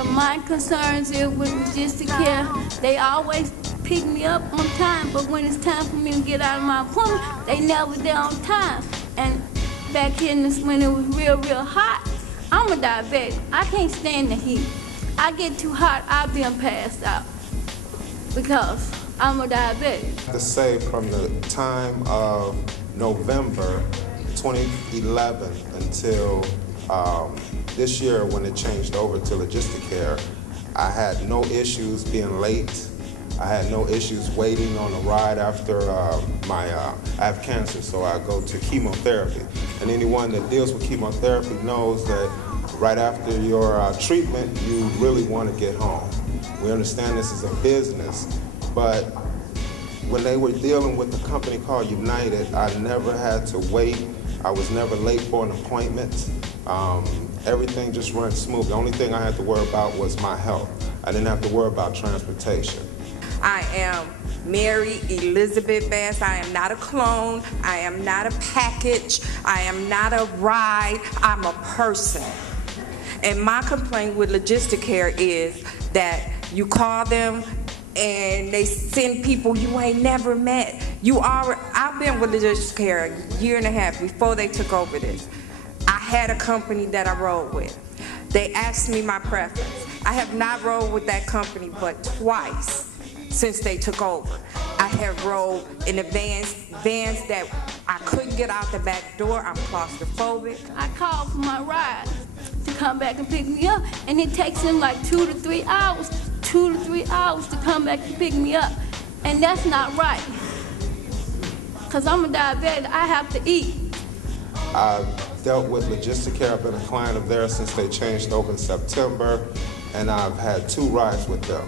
But my concerns is with LogistiCare, they always pick me up on time, but when it's time for me to get out of my appointment, they never there on time. And back here when it was real hot, I'm a diabetic. I can't stand the heat. I get too hot, I'll be passed out because I'm a diabetic. I have to say, from the time of November 2011 until this year when it changed over to LogitiCare, I had no issues being late. I had no issues waiting on a ride after I have cancer, so I go to chemotherapy. And anyone that deals with chemotherapy knows that right after your treatment, you really want to get home. We understand this is a business, but when they were dealing with a company called United, I never had to wait. I was never late for an appointment. Everything just ran smooth. The only thing I had to worry about was my health. I didn't have to worry about transportation. I am Mary Elizabeth Bass. I am not a clone. I am not a package. I am not a ride. I'm a person. And my complaint with LogistiCare is that you call them and they send people you ain't never met. I've been with LogistiCare a year and a half before they took over this. I had a company that I rode with. They asked me my preference. I have not rode with that company but twice since they took over. I have rode in the vans that I couldn't get out the back door. I'm claustrophobic. I called for my ride to come back and pick me up, and it takes them like 2 to 3 hours to come back and pick me up. And that's not right. Because I'm a diabetic, I have to eat. I've dealt with LogistiCare. I've been a client of theirs since they changed over in September, and I've had 2 rides with them.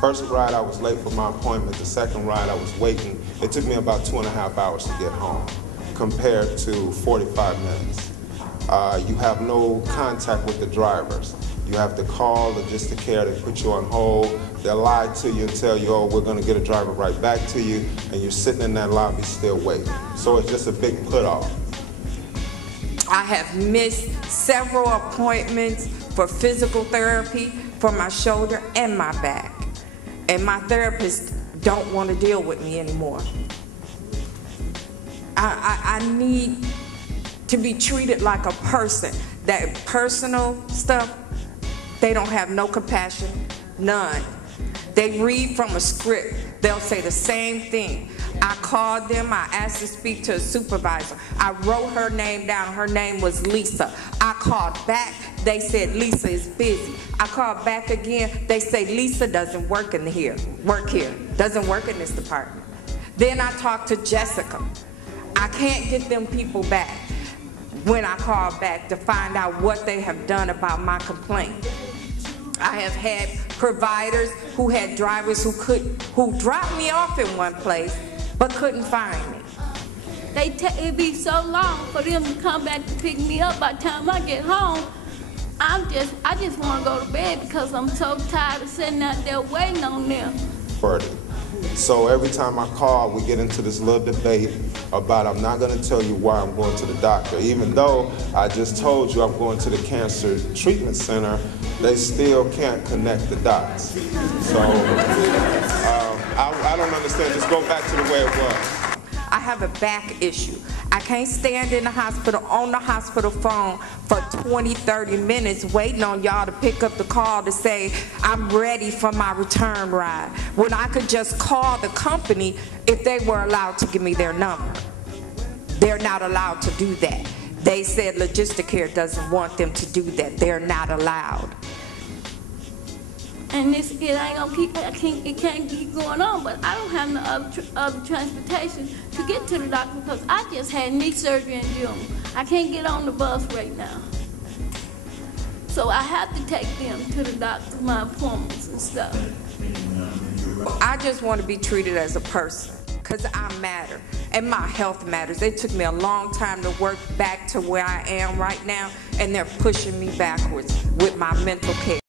First ride, I was late for my appointment. The second ride, I was waiting. It took me about 2.5 hours to get home, compared to 45 minutes. You have no contact with the drivers. You have to call LogistiCare, they put you on hold. They'll lie to you and tell you, oh, we're gonna get a driver right back to you, and you're sitting in that lobby still waiting. So it's just a big put off. I have missed several appointments for physical therapy for my shoulder and my back. And my therapists don't want to deal with me anymore. I need to be treated like a person. That personal stuff, they don't have no compassion, none. They read from a script. They'll say the same thing. I called them, I asked to speak to a supervisor. I wrote her name down, her name was Lisa. I called back, they said Lisa is busy. I called back again, they say Lisa doesn't work here, doesn't work in this department. Then I talked to Jessica. I can't get them people back when I call back to find out what they have done about my complaint. I have had providers who had drivers who dropped me off in one place but couldn't find me. It'd be so long for them to come back to pick me up. By the time I get home, I just want to go to bed because I'm so tired of sitting out there waiting on them. So every time I call, we get into this little debate about I'm not going to tell you why I'm going to the doctor. Even though I just told you I'm going to the cancer treatment center, they still can't connect the dots. So I don't understand. Just go back to the way it was. I have a back issue. I can't stand in the hospital on the hospital phone for 20, 30 minutes waiting on y'all to pick up the call to say I'm ready for my return ride, when I could just call the company if they were allowed to give me their number. They're not allowed to do that. They said LogistiCare doesn't want them to do that. They're not allowed. And it ain't gonna it can't keep going on, but I don't have no other transportation to get to the doctor because I just had knee surgery in June. I can't get on the bus right now. So I have to take them to the doctor, my appointments and stuff. I just want to be treated as a person because I matter and my health matters. It took me a long time to work back to where I am right now, and they're pushing me backwards with my mental care.